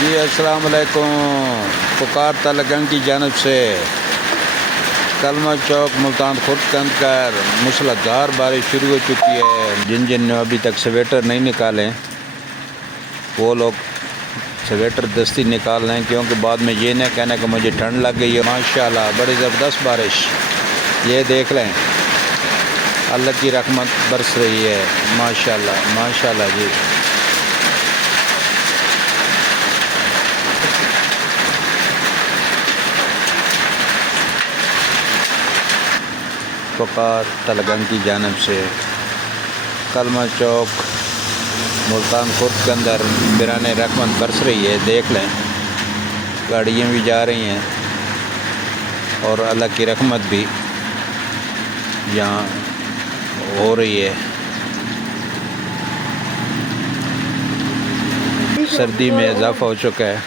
जी अस्सलाम वालेकुम। पुकार तलगंग की जानब से कलमा चौक मुल्तान खुर्द के अंदर मूसलाधार बारिश शुरू हो चुकी है। जिन जिन ने अभी तक स्वेटर नहीं निकाले वो लोग स्वेटर दस्ती निकाल लें, क्योंकि बाद में ये न कहना कि मुझे ठंड लग गई है। माशाल्लाह बड़ी ज़बरदस्त बारिश, ये देख लें, अल्लाह की रहमत बरस रही है। माशाल्लाह माशाल्लाह जी। पुकार तलगंग की जानब से कलमा चौक मुल्तान खुर्द के अंदर बिराने रहमत बरस रही है। देख लें, गाड़ियाँ भी जा रही हैं और अल्लाह की रहमत भी यहाँ हो रही है। सर्दी में इजाफ़ा हो चुका है।